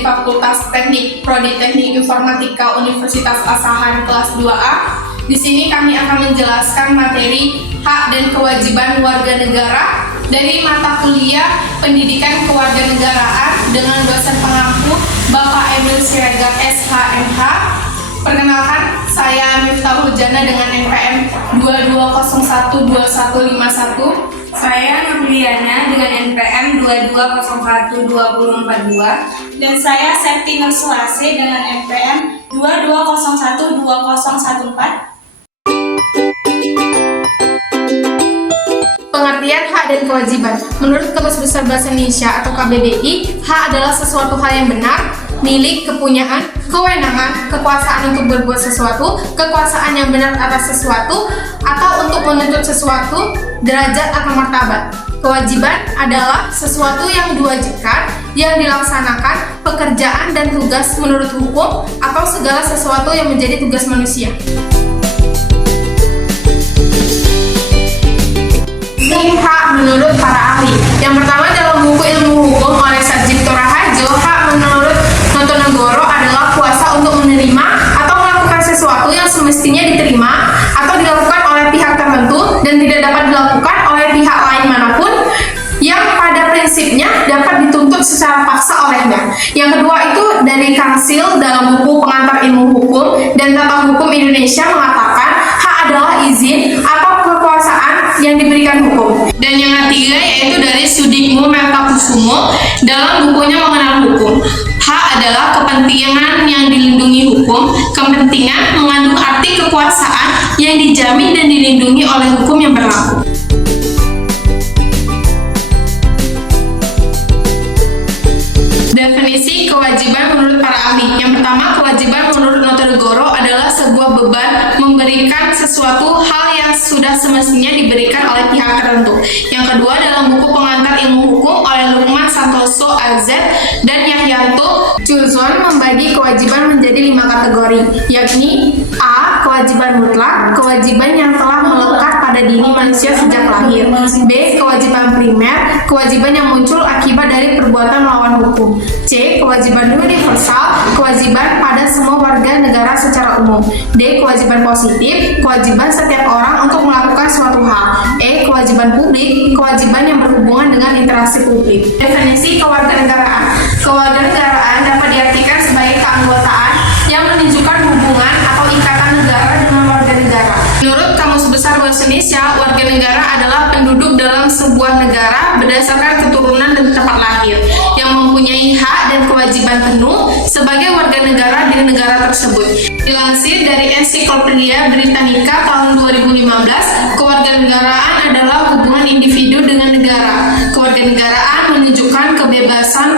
dari Fakultas Teknik Prodi Teknik Informatika Universitas Asahan kelas 2A. Di sini kami akan menjelaskan materi hak dan kewajiban warga negara dari mata kuliah Pendidikan Kewarganegaraan dengan dosen pengampu Bapak Emil Siregar SHMH. Perkenalkan, saya Miftahul Jana dengan NPM 22012151. Saya Nurliana dengan NPM 22012042 dan saya Septi Nursulase dengan NPM 22012014. Pengertian hak dan kewajiban. Menurut Kamus Besar Bahasa Indonesia atau KBBI, hak adalah sesuatu hal yang benar, milik, kepunyaan, kewenangan, kekuasaan untuk berbuat sesuatu, kekuasaan yang benar atas sesuatu, atau untuk menuntut sesuatu, derajat atau martabat. Kewajiban adalah sesuatu yang diwajibkan, yang dilaksanakan, pekerjaan dan tugas menurut hukum, atau segala sesuatu yang menjadi tugas manusia. Ini hak menurut para ahli. Yang pertama dalam buku Ilmu Hukum oleh Sarjito Raharjo, hak menurut Notonegoro adalah kuasa untuk menerima atau melakukan sesuatu yang semestinya diterima atau dilakukan oleh pihak tertentu dan tidak dapat dilakukan oleh pihak lain manapun yang pada prinsipnya dapat dituntut secara paksa olehnya. Yang kedua itu dari Kansil dalam buku Pengantar Ilmu Hukum dan Tata Hukum Indonesia mengatakan hak adalah izin atau kekuasaan yang diberikan hukum. Dan yang ketiga yaitu dari Sudikmo Melkakusumo dalam bukunya Mengenal Hukum. Hak adalah kepentingan yang dilindungi hukum. Kepentingan mengandung arti kekuasaan yang dijamin dan dilindungi oleh hukum yang berlaku. Definisi kewajiban menurut para ahli. Yang pertama, kewajiban menurut Notonegoro adalah sebuah beban memberikan sesuatu hal yang sudah semestinya diberikan oleh pihak tertentu. Yang kedua, dalam buku Pengantar Ilmu Hukum oleh Lukman Santoso AZ dan Yahyanto Curzon membagi kewajiban menjadi 5 kategori, yakni A. Kewajiban mutlak, kewajiban yang telah melekat pada diri manusia sejak lahir. B. Kewajiban primer, kewajiban yang muncul akibat dari perbuatan melawan hukum. C. Kewajiban universal, kewajiban pada semua warga negara secara umum. D. Kewajiban positif, kewajiban setiap orang untuk melakukan suatu hal. E. Kewajiban publik, kewajiban yang berhubungan dengan interaksi publik. Definisi kewarganegaraan. Kewarganegaraan dapat diartikan sebagai keanggotaan yang menunjukkan hubungan atau ikatan negara dengan warga negara. Menurut Kamus Besar Bahasa Indonesia, warga negara adalah penduduk dalam sebuah negara berdasarkan keturunan dan tempat lahir yang mempunyai hak dan kewajiban penuh sebagai warga negara di negara tersebut. Dilansir dari Ensiklopedia Britannica tahun 2015, kewarganegaraan adalah hubungan individu dengan negara. Kewarganegaraan menunjukkan kebebasan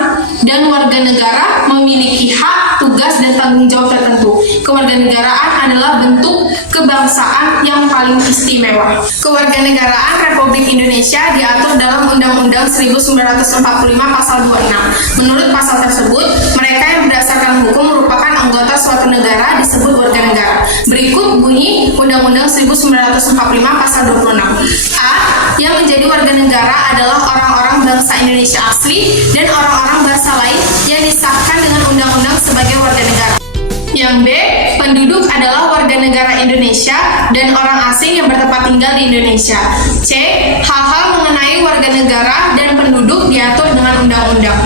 dan warga negara memiliki hak, tugas, dan tanggung jawab tertentu. Kewarganegaraan adalah bentuk kebangsaan yang paling istimewa. Kewarganegaraan Republik Indonesia diatur dalam Undang-Undang 1945 Pasal 26. Menurut pasal tersebut, mereka yang berdasarkan hukum merupakan anggota suatu negara disebut warga negara. Berikut bunyi Undang-Undang 1945 Pasal 26. A. Yang menjadi warga negara adalah orang-orang bangsa Indonesia asli dan orang-orang bangsa lain yang disahkan dengan undang-undang sebagai warga negara. Yang B. Penduduk adalah warga negara Indonesia dan orang asing yang bertempat tinggal di Indonesia. C. Hal-hal mengenai warga negara dan penduduk diatur dengan undang-undang.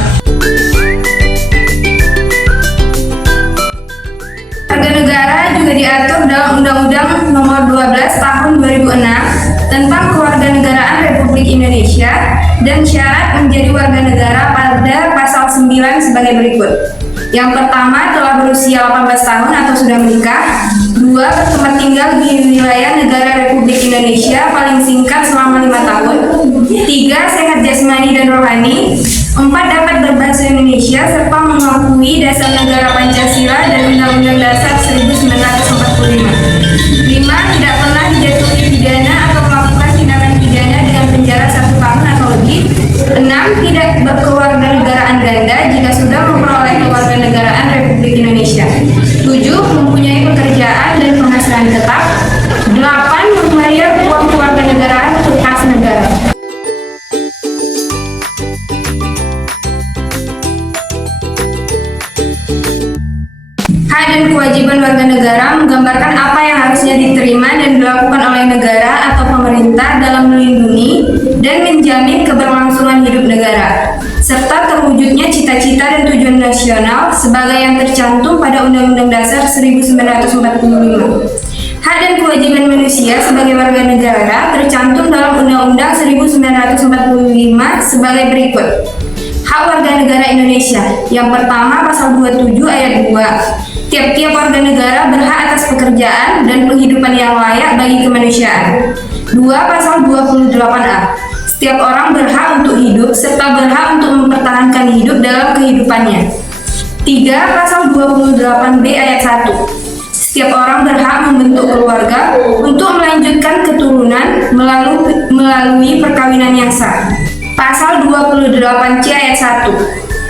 Warga negara juga diatur dalam Undang-Undang Nomor 12 Tahun 2006 tentang Kewarganegaraan Republik Indonesia dan syarat menjadi warga negara pada pasal 9 sebagai berikut. Yang pertama, telah berusia 18 tahun atau sudah menikah. 2. Bertempat tinggal di wilayah negara Republik Indonesia paling singkat selama 5 tahun. 3. Sehat jasmani dan rohani. 4. Dapat berbahasa Indonesia serta mengakui dasar negara Pancasila dan Undang-Undang Dasar 1945. 5. Tidak pernah dijatuhi pidana atau melakukan tindakan pidana dengan penjara 1 tahun atau lebih. 6. Tidak berkewarganegaraan ganda jika sudah memperoleh kewarganegaraan Republik Indonesia. 7. Mempunyai pekerjaan dan penghasilan tetap. 8. Membayar uang kewarganegaraan khas negara. dan kewajiban warga negara menggambarkan apa yang harusnya diterima dan dilakukan oleh negara atau pemerintah dalam melindungi dan menjamin keberlangsungan hidup negara, serta terwujudnya cita-cita dan tujuan nasional sebagai yang tercantum pada Undang-Undang Dasar 1945. Hak dan kewajiban manusia sebagai warga negara tercantum dalam Undang-Undang 1945 sebagai berikut. Hak warga negara Indonesia. Yang pertama, pasal 27 ayat 2. Tiap-tiap warga negara berhak atas pekerjaan dan penghidupan yang layak bagi kemanusiaan. 2. Pasal 28A. Setiap orang berhak untuk hidup serta berhak untuk mempertahankan hidup dalam kehidupannya. 3. Pasal 28B ayat 1. Setiap orang berhak membentuk keluarga untuk melanjutkan keturunan melalui perkawinan yang sah. Pasal 28C ayat 1.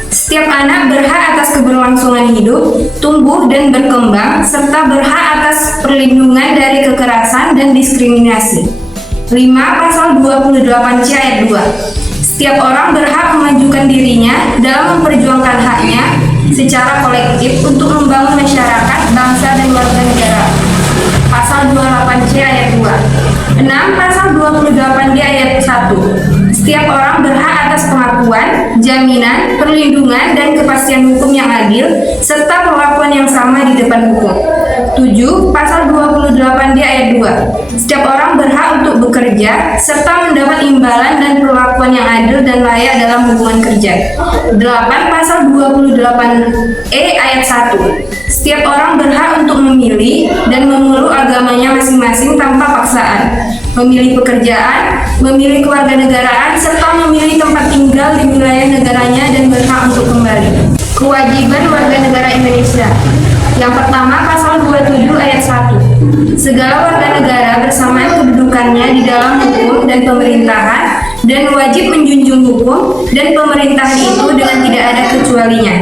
Setiap anak berhak atas keberlangsungan hidup, tumbuh dan berkembang, serta berhak atas perlindungan dari kekerasan dan diskriminasi. 5. Pasal 28C ayat 2. Setiap orang berhak memajukan dirinya dalam memperjuangkan haknya secara kolektif untuk membangun masyarakat, bangsa, dan warga negara. Pasal 28C ayat 2. 6. Pasal 28D ayat 1. Setiap orang berhak atas pengakuan, jaminan, perlindungan, dan kepastian hukum yang adil, serta perlakuan yang sama di depan hukum. 7. Pasal 28D ayat 2. Setiap orang berhak untuk bekerja, serta mendapat imbalan dan perlakuan yang adil dan layak dalam hubungan kerja. 8. Pasal 28E ayat 1. Setiap orang berhak untuk memilih dan memeluk agamanya masing-masing tanpa paksaan, memilih pekerjaan, memilih kewarganegaraan, serta memilih tempat tinggal di wilayah negaranya dan berhak untuk kembali. Kewajiban warga negara Indonesia. Yang pertama, pasal 27 ayat 1. Segala warga negara bersamaan kedudukannya di dalam hukum dan pemerintahan dan wajib menjunjung hukum dan pemerintahan itu dengan tidak ada kecualinya.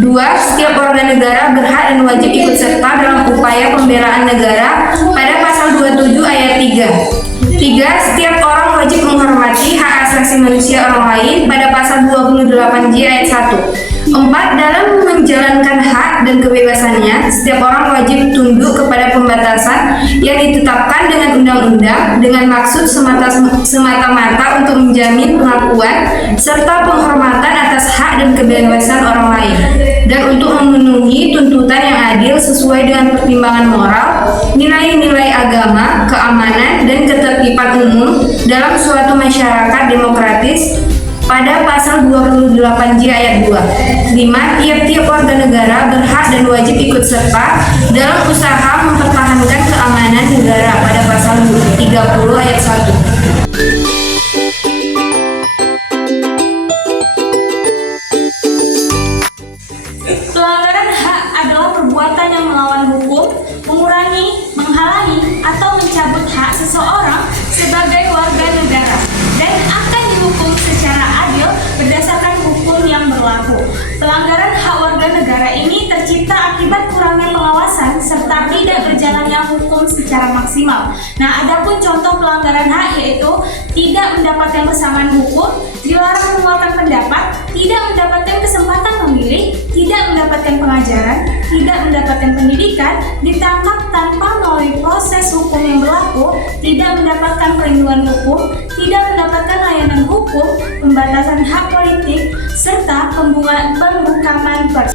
2. Setiap warga negara berhak dan wajib ikut serta dalam upaya pembelaan negara pada pasal 27 ayat 3. 3. Setiap orang wajib menghormati hak asasi manusia orang lain pada pasal 28J ayat 1. 4. Dalam menjalankan hak dan kebebasannya, setiap orang wajib tunduk kepada pembatasan yang ditetapkan dengan undang-undang dengan maksud semata-mata untuk menjamin pengakuan serta penghormatan atas hak dan kebebasan orang lain, dan untuk memenuhi tuntutan yang adil sesuai dengan pertimbangan moral, nilai-nilai agama, keamanan, dan ketertiban umum dalam suatu masyarakat demokratis pada pasal 28J ayat 2. 5. Tiap-tiap warga negara berhak dan wajib ikut serta dalam usaha mempertahankan keamanan negara pada pasal 30 ayat 1. Pelanggaran hak adalah perbuatan yang melawan hukum, mengurangi, menghalangi, atau mencabut hak seseorang sebagai warga negara dan akan dihukum secara adil berdasarkan hukum yang berlaku. Pelanggaran hak warga negara ini tercipta akibat kurangnya pengawasan serta tidak berjalannya hukum secara maksimal. Nah, adapun contoh pelanggaran hak yaitu tidak mendapatkan kesamaan hukum, dilarang mengeluarkan pendapat, tidak mendapatkan kesempatan memilih, tidak mendapatkan pengajaran, tidak mendapatkan pendidikan, ditangkap tanpa melalui proses hukum yang berlaku, tidak mendapatkan perlindungan hukum, tidak mendapatkan layanan hukum, pembatasan hak politik, serta pembungkaman pers.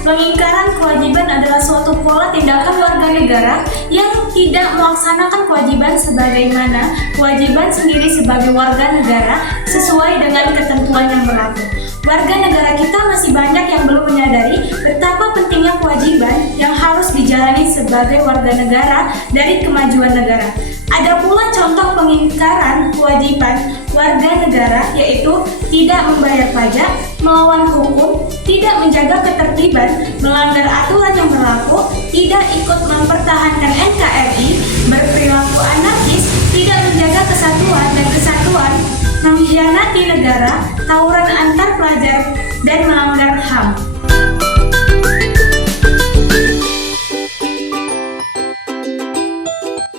Pengingkaran kewajiban adalah suatu pola tindakan warga negara yang tidak melaksanakan kewajiban sebagaimana kewajiban sendiri sebagai warga negara sesuai dengan ketentuan yang berlaku. Warga negara kita masih banyak yang belum menyadari betapa pentingnya kewajiban yang harus dijalani sebagai warga negara dari kemajuan negara. Ada pula contoh pengingkaran kewajiban warga negara yaitu tidak membayar pajak, melawan hukum, tidak menjaga ketertiban, melanggar aturan yang berlaku, tidak ikut mempertahankan NKRI, berperilaku anarkis, tidak menjaga kesatuan dan kesatuan, mengkhianati negara, tawuran antar pelajar, dan melanggar HAM.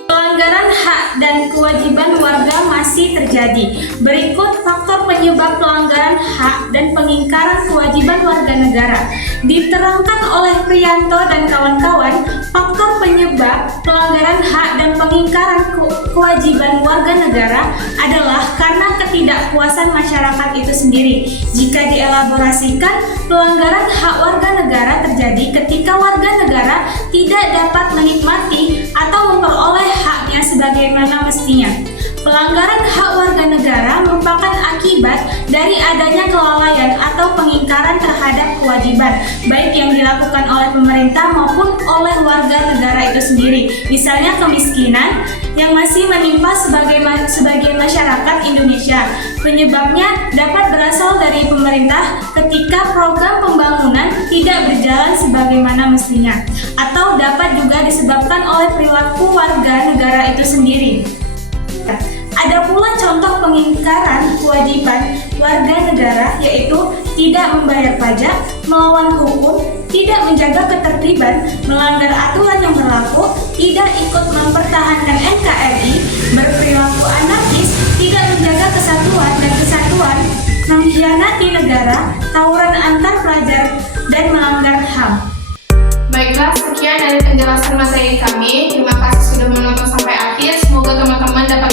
Pelanggaran hak dan kewajiban warga masih terjadi. Berikut faktor penyebab pelanggaran hak dan pengingkaran kewajiban warga negara. Diterangkan oleh Priyanto dan kawan-kawan, faktor penyebab pelanggaran hak dan pengingkaran kewajiban warga negara adalah karena ketidakpuasan masyarakat itu sendiri. Jika dielaborasikan, pelanggaran hak warga negara terjadi ketika warga negara tidak dapat menikmati atau memperoleh haknya sebagaimana mestinya. Pelanggaran hak warga negara merupakan akibat dari adanya kelalaian atau pengingkaran terhadap kewajiban, baik yang dilakukan oleh pemerintah maupun oleh warga negara itu sendiri. Misalnya kemiskinan yang masih menimpa sebagian masyarakat Indonesia. Penyebabnya dapat berasal dari pemerintah ketika program pembangunan tidak berjalan sebagaimana mestinya, atau dapat juga disebabkan oleh perilaku warga negara itu sendiri. Ada pula contoh pengingkaran kewajiban warga negara, yaitu tidak membayar pajak, melawan hukum, tidak menjaga ketertiban, melanggar aturan yang berlaku, tidak ikut mempertahankan NKRI, berperilaku anarkis, tidak menjaga kesatuan dan kesatuan, mengkhianati negara, tawuran antar pelajar, dan melanggar HAM. Baiklah, sekian dari penjelasan materi kami. Terima kasih sudah menonton sampai akhir. Semoga teman-teman dapat